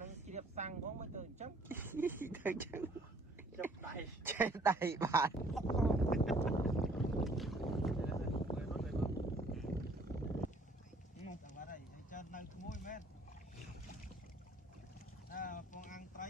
នឹងជ្រាបសាំងផងមិនទៅអញ្ចឹងទៅអញ្ចឹងចាប់ដៃចេះដៃបាទចាំបាត់ហើយចាំនៅក្មួយមែនពងអាំងត្រី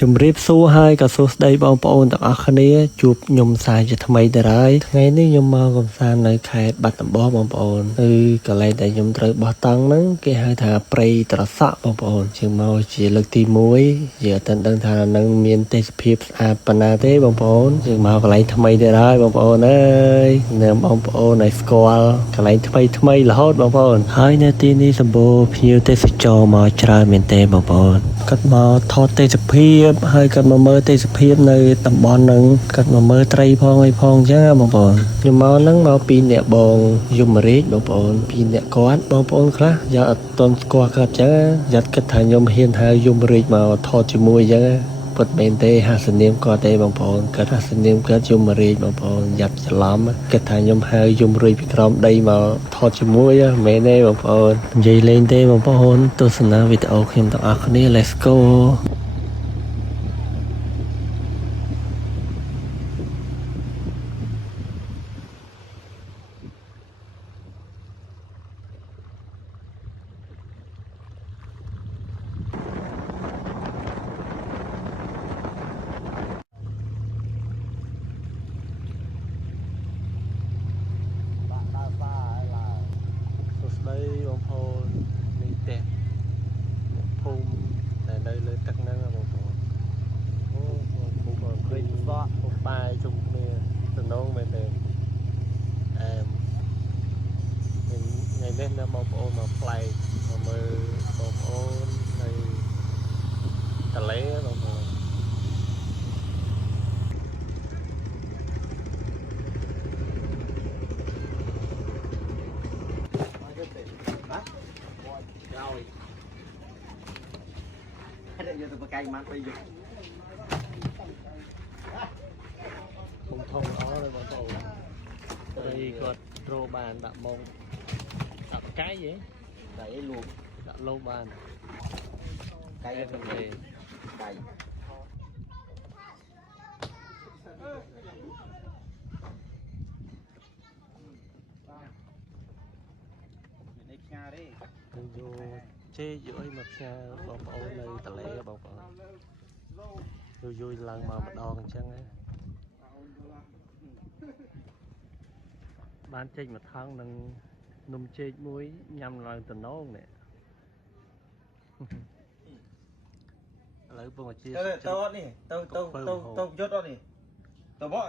ជំរាបសួរហើយក៏សួស្តីបងប្អូនទាំងអស់គ្នាជួបខ្ញុំសាជាថ្មីទៅហើយថ្ងៃនេះខ្ញុំមកកំសាន្តនៅខេត្តបាត់ដំបងបងប្អូនគឺកន្លែងដែលខ្ញុំត្រូវបោះតង់ហ្នឹងគេហៅថាព្រៃត្រសក់បងប្អូនជាងមកជាលើកទី1យើងអត់ទាន់ដឹងថានឹងមានទេសភាពស្អាតប៉ុណ្ណាទេបងប្អូនយើងមកកន្លែងថ្មីទៅហើយបងប្អូនអើយនៅបងប្អូនឲ្យស្គាល់កន្លែងថ្មីរហូតបងប្អូនហើយនៅទីនេះសម្បូរភ្ញៀវទេសចរមកច្រើនមែនទេបងប្អូនគាត់មកថតទេសភាពហើយគាត់មកមើលទេសភាពនៅតំបន់ហ្នឹងគាត់មកមើលត្រីផងអីផងអញ្ចឹងបងប្អូនខ្ញុំមកហ្នឹងមកពីអ្នកបងយមរាជបងប្អូនពីអ្នកគាត់បងប្អូនខ្លះយកអត់ទាន់ស្គាល់គាត់អញ្ចឹងយ៉ាត់គិតថាខ្ញុំហ៊ានហៅយមរាជមកថតជាមួយអញ្ចឹងពុតមែនទេហាសនាមគាត់ទេបងប្អូនគាត់ហាសនាមគាត់យមរាជបងប្អូនយ៉ាត់ច្រឡំគិតថាខ្ញុំហៅយមរាជពីក្រោមដីមកថតជាមួយមែនទេបងប្អូននិយាយលេងទេបងប្អូនទស្សនាវីដេអូខ្ញុំទាំងអស់គ្នា Let's goសួស្តីបងប្អូននេះផ្ទះអ្នកភូមិដែលនៅលើទឹកហ្នឹងបងប្អូនអូភូមិអព្រៃសក់ភូមិបាយជុំគ្នាតំណងមែនទេអែមថ្ងៃនេះនៅបងប្អូនមកផ្លែកមកមើលបងប្អូននៅតលេបងប្អូនយកទៅបកាយម៉ាត់ទៅយកធំល្អเลยបងប្អូនត្រីគាត់ត្រោបានដាក់មកដាក់កាយហ៎តែឯងលូកដាក់លោបានកាយទៅទេកាយនេះផ្ញើទេនឹងយកជេយកអីមកផ្ញើបងប្អូននៅតលេបងប្អូនយូរឡើងមកម្ដងអញ្ចឹងបានចេញមកថងនឹងនំចេកមួយញ៉ាំឡើងតំណងនេះឥឡូវពងជាទៅអត់នេះទៅយុទ្ធអត់នេះទៅបោះ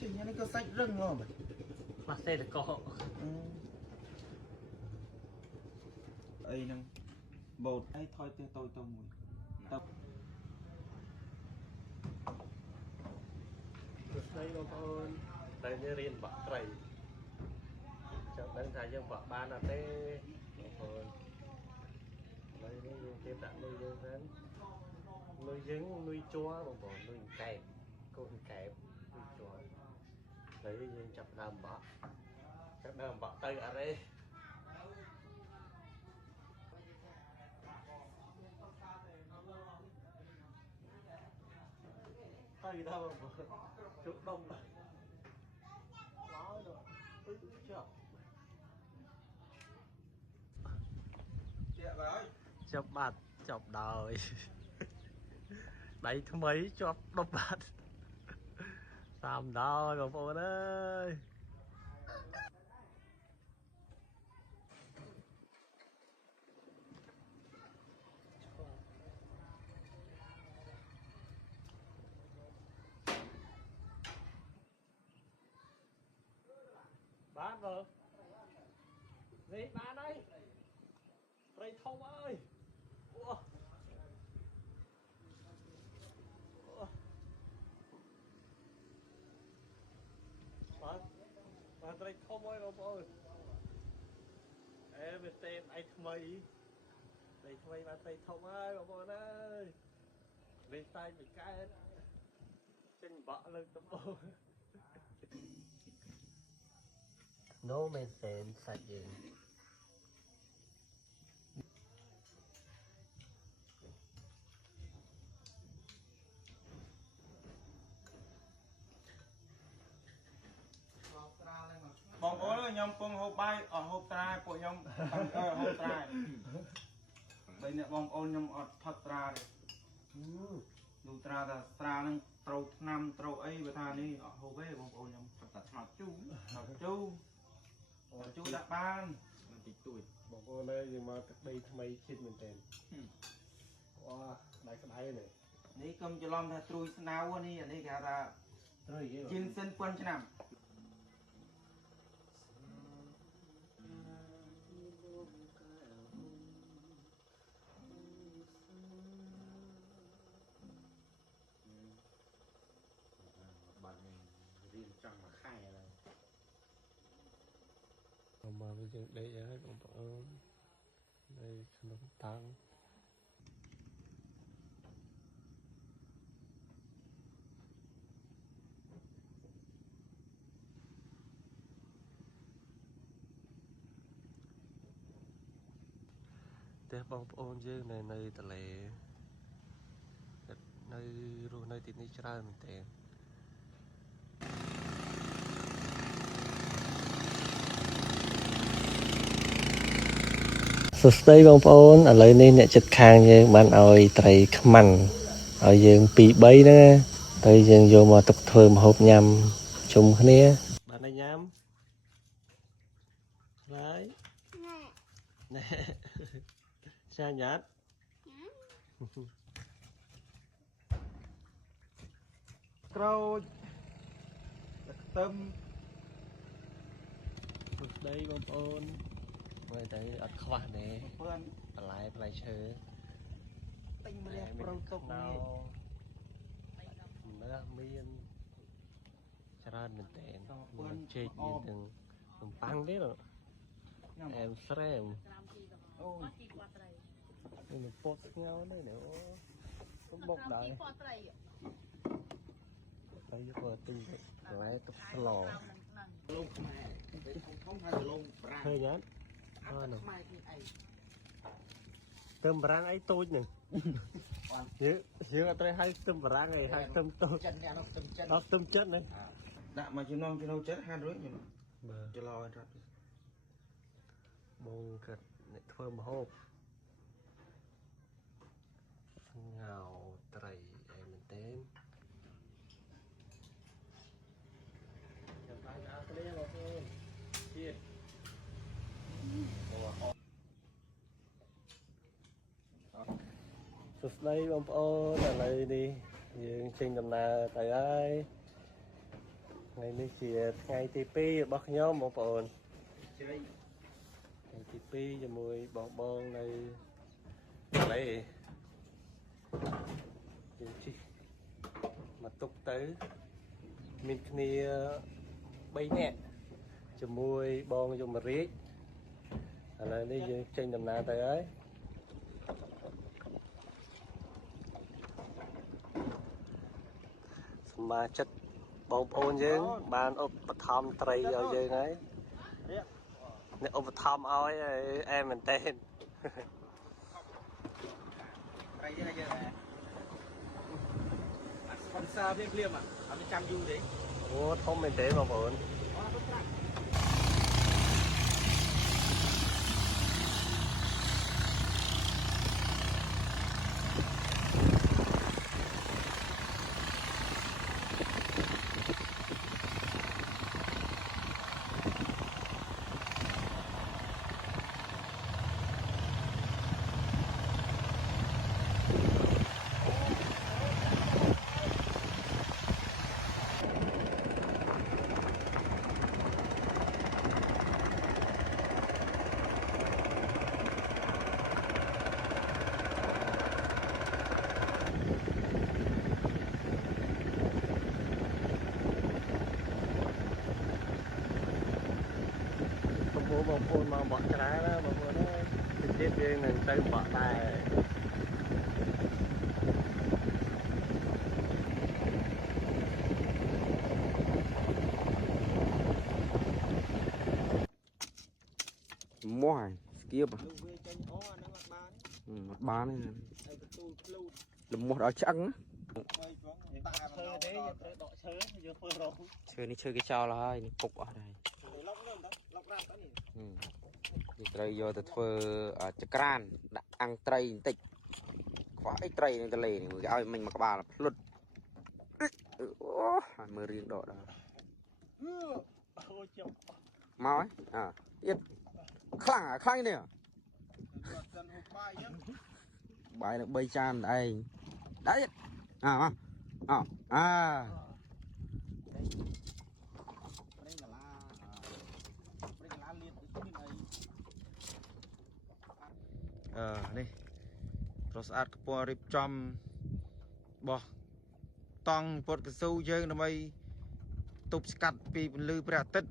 ចេញនេះក៏សាច់រឹងហ៎ខ្លះសេតកអីហ្នឹងបោតអីថយទៅមួយទៅស្ដីបងប្អូនតែនេះរៀនបាក់ត្រីចាំដឹងថាយើងបាក់បានអត់ទេបងប្អូនឥឡូវនេះយើងទៀតដាក់លុយយើងទៅលុយយើងលុយជ័របងប្អូនលុយកែបកូនកែបលុយជ័រឥឡូវយើងចាប់ដើមបាក់ទៅអត់ទេទៅដល់បងប្អូនជុកដុំឡើយចាប់បាត់ចាប់ដោយដៃថ្មីជាប់ដុំបាត់តាមដល់បងប្អូនអើយបានបើនេះបានហើយត្រីធំអើយបានត្រីធំហើយបងប្អូនមែនទេដៃថ្មីបានត្រីធំហើយបងប្អូនអើយលេងតែមួយកែតចេញបាក់លើកដំបូង no មែនតែនសាច់យើង បងប្អូនខ្ញុំពងហូបបាយអត់ហូបត្រាពួកខ្ញុំហូបត្រាបីអ្នកបងប្អូនខ្ញុំអត់ផឹកត្រាទេលូត្រាថាត្រានឹងត្រូវឆ្នាំត្រូវអីបើថានេះអត់ហូបទេបងប្អូនខ្ញុំផឹកតែថ្នោតជូរដាក់បានមិនតិចតួច បងប្អូនយើងមកទឹកដីថ្មីជាតិមែនតើវ៉ាដៃក្តៅនេះ នេះកុំច្រឡំថាត្រួយស្នៅនេះអានេះគេហៅថា ត្រួយគេ ជីនសិនប៉ុនឆ្នាំ មកវិញយើងដេកហើយបងប្អូននៅក្នុងតាំងតែបងប្អូនយើងនៅទន្លេនៅរស់នៅទីនេះច្រើនមែនទែន សួស្តីបងប្អូនឥឡូវនេះអ្នកចិត្តខាងយើងបានឲ្យត្រីខ្មាន់ឲ្យយើង2 3ណាទៅយើងយកមកទុកធ្វើម្ហូបញ៉ាំជុំគ្នាបានតែញ៉ាំហើយណែចាញ់អត់ក្រូចខ្ទឹមសួស្តីបងប្អូន មើលទៅអត់ខ្វះទេបន្លែផ្លែឈើពេញម្លះប្រូតុកនេះមើលមានច្រើនមែនតើជែកមានទាំងនំប៉័ងទេអែមស្រែមអូនេះពតស្ងោនេះអូខ្ញុំបុកដែរទៅយកទៅទិញបន្លែទឹកស្ល លងខ្មែរធំថាលងប្រាំ ឃើញអត់ទឹមបារាំងអីតូចនឹងយើងអត់ត្រូវហៅទឹមបារាំងអីហៅទឹមតូចចិត្តនេះអានោះទឹមចិត្តអត់ទឹមចិត្តនេះដាក់មកចំណងចិត្តហាត់រួចខ្ញុំចលោឲ្យរត់បងកាត់អ្នកធ្វើម្ហូបងៅត្រីអីមែនទេចាំបាយអាគ្នាបងប្អូនទៀត សួស្តីបងប្អូនឥឡូវនេះយើងចេញដំណើរទៅហើយថ្ងៃនេះជាថ្ងៃទី 2 របស់ខ្ញុំបងប្អូនថ្ងៃទី 2 ជាមួយបងនៅទន្លេយើងជិះមកទុកទៅមានគ្នា3នាក់ជាមួយបងយមរាជឥឡូវនេះយើងចេញដំណើរទៅហើយ សមាជិកបងប្អូនយើងបានឧបត្ថម្ភត្រីឲ្យយើងហើយអ្នកឧបត្ថម្ភឲ្យអែមែនតើត្រីយើងយើងអត់ស្ប៉ុនសើភ្លាមអត់មានចាំយូរទេអូធំមែនទេបងប្អូន បងប្អូនមកបកច្រើនណាបងប្អូនអើយទៀតយើងនឹងទៅបកដែរ mua này kia mà lưu về trên ó nó ngọt bán một bán này ai cái tu lưu là một đó trắng quay xuống ta mà thế đọ chơi giờ phơi rồi chơi đi chơi cái trò là hai phục ở đây lóc lên đó lóc ra cái này đi tray vô từ phơi ở chợ can đã ăn tray tịch khóa ít tray này tao lề này người ao mình mà các bà là lụt mưa riêng độ đó mau ấy ít khăng nè bài được bay chan đây đấy mà đây rồi sát qua rịp trăm bỏ tòng bột cái sâu chơi nó bay tục cắt vì lư bẹt tết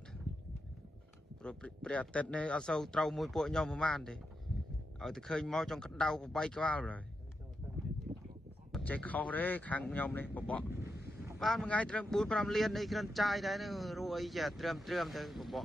rồi bẹt tết này ở sâu trâu mùi bội nhau mà man thì ở từ khơi mau trong cắt đau bay qua rồi chạy khó đấy khang nhom này bỏ ban một ngày trầm 4-5 liên đây cái chai đấy nó rồi giờ trầm thôi bỏ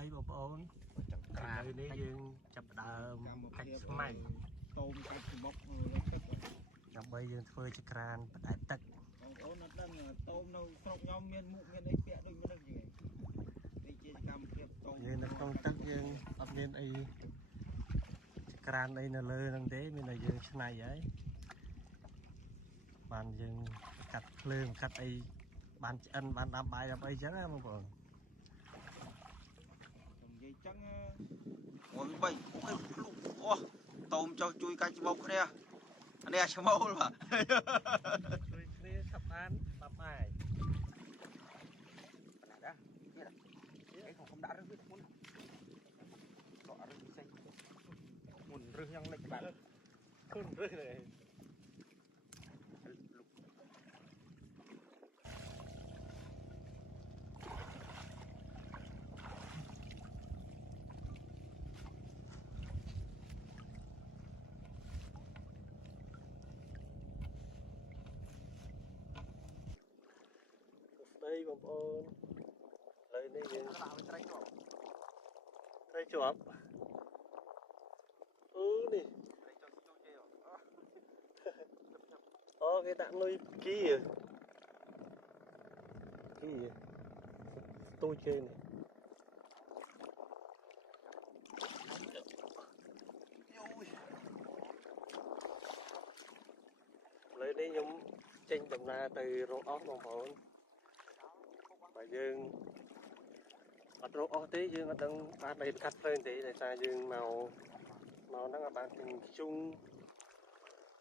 đâyបងប្អូននៅនេះយើងចាប់ផ្ដើមកាច់ស្មៃ tôm cắt bóc ដើម្បីយើងធ្វើជាក្រានបដែតទឹក បងប្អូនអត់ដឹងតូមនៅស្រុកខ្ញុំមានមុខមានអីពាក់ដូចមនុស្សចឹងនេះជាកម្មភាពតូម យើងនៅក្នុងទឹកយើងអត់មានអីជាក្រានអីនៅលើហ្នឹងទេមានតែយើងឆ្នៃហើយបានយើងកាត់ភ្លើងកាត់អីបានឆ្អិនបានដាំបាយដាំអីចឹងណាបងប្អូន និយាយចឹងអូយបីអូតូមចោលជួយកាច់ច្បោកគ្នានេះឆ្មោលបាទ ជួយគ្នាថាបានដាំបាយ đã cái không đã rước muốn cọ rước xanh muốn rước nhang lệch bạn khôn rước này đâyបងប្អូនលើនេះយើងត្រីជាប់នេះអូគេដាក់នុយគីទូចគេនេះលើនេះខ្ញុំចេញដំណើរទៅរកអស់បងប្អូន và dương ở chỗ ở thế dương ở đang bán đầy cắt lên thế để sao dương màu nó là bán tình chung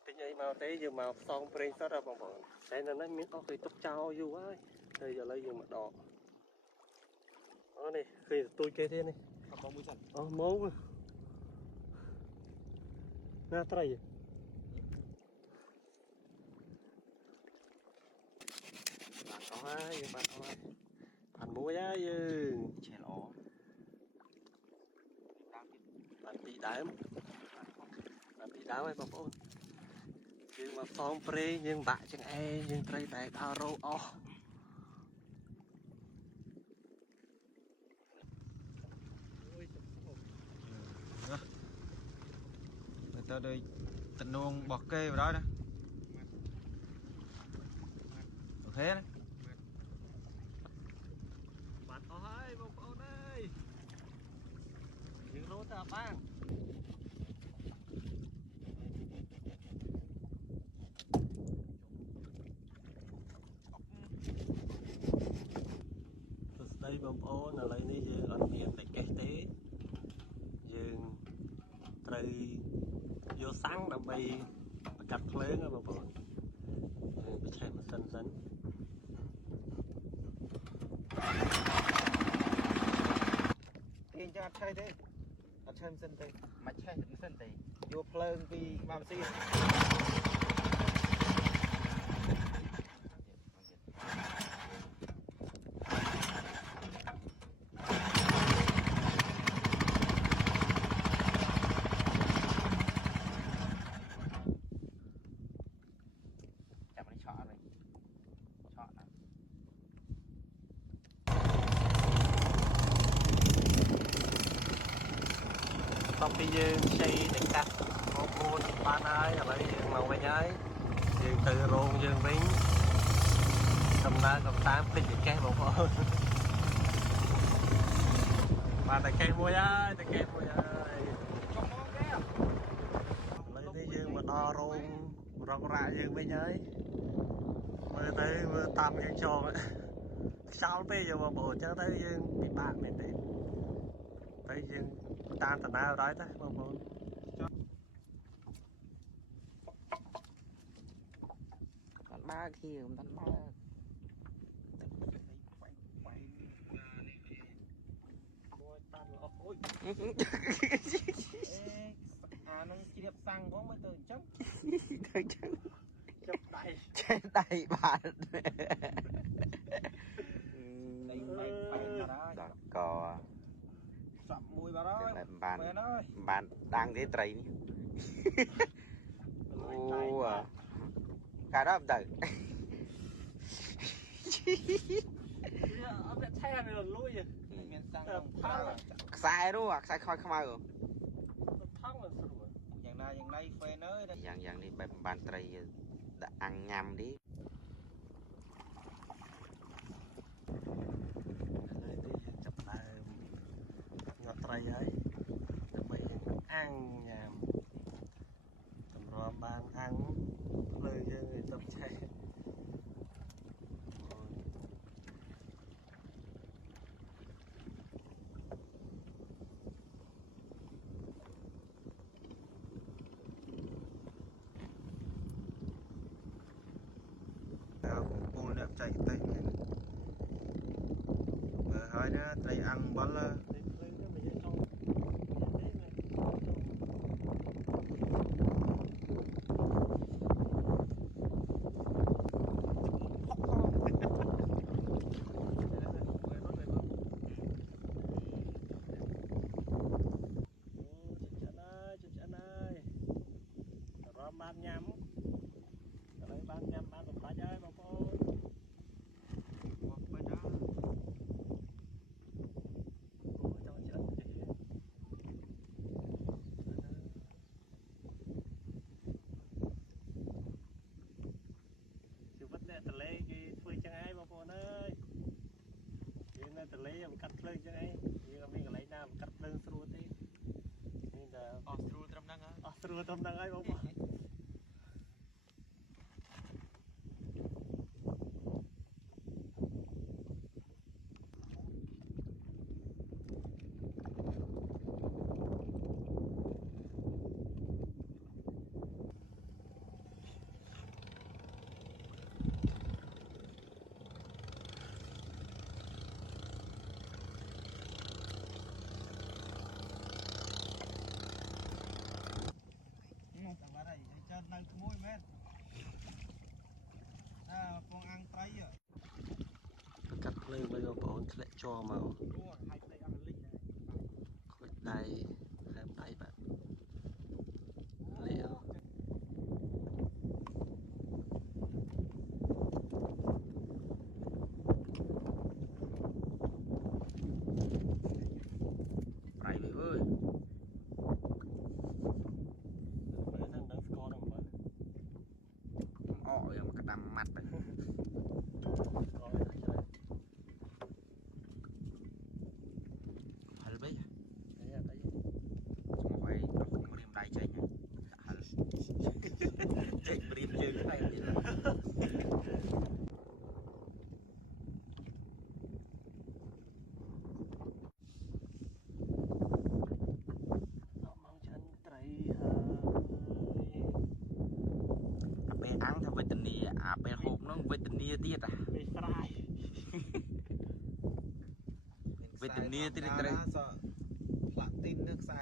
tình ấy màu thế dương màu xong print rất là bỏng bỏng thế là nó miếng có cái tóc trao dù ấy bây giờ lấy dương mặt đỏ đó này khi tôi kê thế này máu na trai bạn ơi bạn mua giá dương chè lỏ bạn bị đám ấy bọc ôn nhưng mà phong pre nhưng bạn chẳng e nhưng trai tại đào rô o người ta đây tình nuông bọt kê vào đó nè thế đấy bạn ơi bông ôn ơi những lỗ ta bang đây bông ôn là lấy đi dương ăn miệng để kê tế dương trời vô sáng đầm bì cắt lớn á bông ôn bị chạy một sân sân tiền cho thay thế អត់ឆេះមិនសិនទេមិនឆេះមិនសិនទេយកភ្លើងពីបានស៊ីចាំនេះឆក់អត់វិញឆក់ណាតពីយើងជ័យនឹងកាត់បងប្អូនបានហើយឥឡូវយើងមកវិញហើយយើងទៅរោងយើងវិញដំណើរកំសាន្តពេជ្រកេះបងប្អូនបានតែកេះមួយហើយតែកេះមួយហើយចុះមកកេះឥឡូវនេះយើងមកដល់រោងរករាក់យើងវិញហើយមើលទៅមើលតាមយើងចងខ្យល់ពេកយើងបងប្អូនអញ្ចឹងទៅយើងពិបាកមែនទេទៅយើងតាមដំណើរដល់ទៅបងប្អូនមិនបើគៀមិនតាន់បើអានឹងជ្រាបសាំងផងមើលទៅអញ្ចឹងទៅអញ្ចឹងចាប់ដៃចេះដៃបាទដៃបែកបាទដល់កសក់មួយបាទហើយបានដាំងទេត្រីនេះអូកាត់ដល់ទៅអត់តែឆែនលុយមានសាំងខ្សែនោះអាខ្សែខ្មៅខ្មៅថងមិនស្រួលយ៉ាងណាយ៉ាងណីហ្វេនអើយយ៉ាងនេះបែបបានត្រីដាក់អាំងញ៉ាំទីហើយទីយើងចាប់ដើមញាត់ត្រីហើយដើម្បីអាំងញ៉ាំតម្រាំបានអាំងលើយើងឲ្យទៅឆេះពូអ្នកចៃតែមើលហើយណាត្រីអាំងអំបិលត្រីភ្លើងនេះមិនយើងចង់បានញ៉ាំឥឡូវបានញ៉ាំបានសម្រេចហើយបងប្អូនមកបាច់ដល់អូចង់ច្រើនទេជីវិតអ្នកតលេគេធ្វើចឹងហើយបងប្អូនអើយយើងនៅតលេមិនកាត់ភ្លើងចឹងហើយយើងអត់មានកន្លែងណាមិនកាត់ភ្លើងស្រួលទេនេះតែអស់ស្រួលត្រឹមហ្នឹងអស់ស្រួលត្រឹមហ្នឹងហើយបងប្អូនច្រើននៅក្មួយមែនពងអាំងត្រីកាត់ភ្លើងវិញបងប្អូនធ្លាក់ជាប់មកហើយភ្លេចអស់លិចដែរខូចដៃហើមដៃបាទលាវប្រៃវិញអើយអកយ៉ាងមកក្តាំម៉ាត់ទៅហិលបីអីអត់អីស្មោះឯងដល់ខ្ញុំរៀមដៃចេញដាក់ហិលចេញរៀមជើងតែទៀតមកចិនត្រីហើយពេលអាំងថាវេទនាអាពេលហូបនោះវេទនាទៀតពេលស្រ័យវេទនាទៀតត្រូវផ្លាក់ទីននៅខ្សែ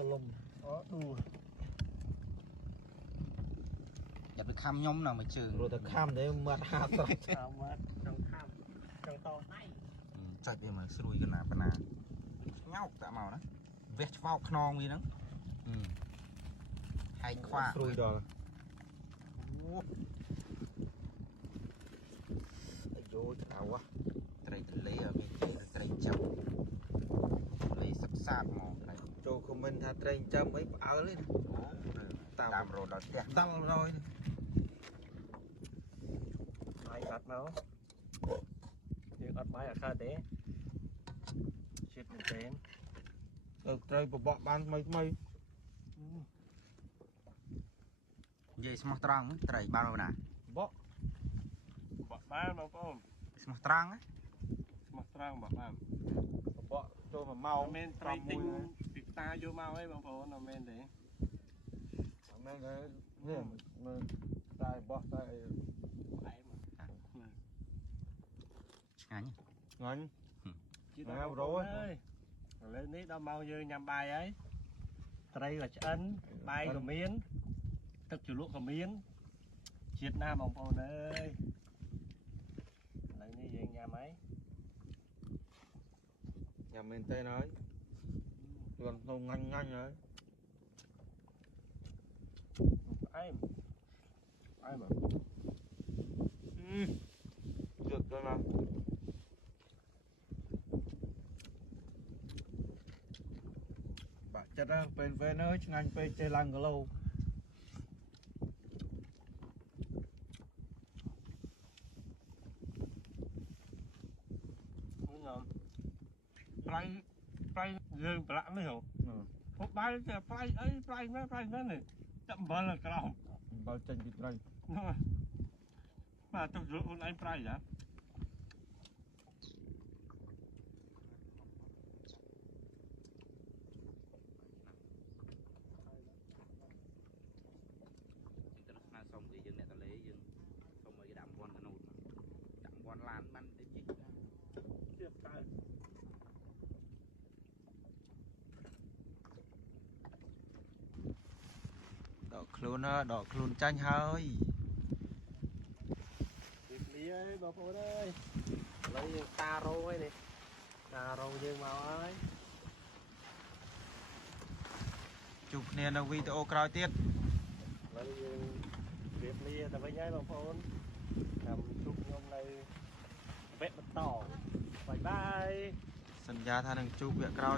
là lùm đó đùa อย่าไปคำย่อมนะมาเจอ rồi ta kham đấy mặt hạ taoเอามาจังข้ามจังต่อให้ จัดไปมาสรุยกันนะปนาเงาแต่เมานะเวชเฝ้าคนองมีนังให้คว้า rồi đó ไอ้โยจะเอาวะไตรทะเลอ่ะมีเจอไตรจับเลยสับซาบมองไตร cho comment tha train chăm ấy áo lên ตามโรดเราเตี้ย đăng rồiไปอัดเนาะยังอัดไม้อะค่าเด้ชิดเป็น được train của bọn ban mấy mấy เย่สมอตรังไตรบ้านเราหนา bọ บอกบ้านบางปอน สมอตรังอ่ะ สมัครตรังบอกบ้าน bọ cho mà เอา mau เมนไตรติงติดตาอยู่มาไว้บางปอนเอาเมนเด้ mấy cái nè mà tay bọ tay ไปมา งาน ngắn คิดเอาเลยเลยนี้เราเมาเยอะยำใบấy ไตรกับฉันใบกับเมียนตึกจุลุกับเมียนเชียดหน้าบางปอนเลยเลยนี่ยังยำไหม nhà mình tay nói còn không nhanh nhanh rồi ไอ้ไอ้แบบ được rồi mà bạn chất ra bên về nơi ngành về chơi lăng cái lâu มึงเหรอไปเรื่องประไม่เหรอ พบไปจะไปเอ้ยไปนั่นนี่จะเบลกล่าว bao chân bị đây มาต้องรู้ไอ้ไปจ้ะ แต่ลักษณะทรงที่ยังในทะเลยังทรงมาจะดำบอลกระนูดดำบอลลานมันได้จิก เทียบกัน ดอกคลูนดอกคลูนจันเฮ้ย ติดเลี้ยบอกผมเลยlấy ta rô ấy nè ta rô dương màu ấy จุกเนี่ยในวิดีโอกราวเตี้ย lấy dương việc lia ta với nhái bảo phone làm chụp hôm nay vẽ bắt tỏ bye bye สัญญาทางหนึ่งจุกเบียกราว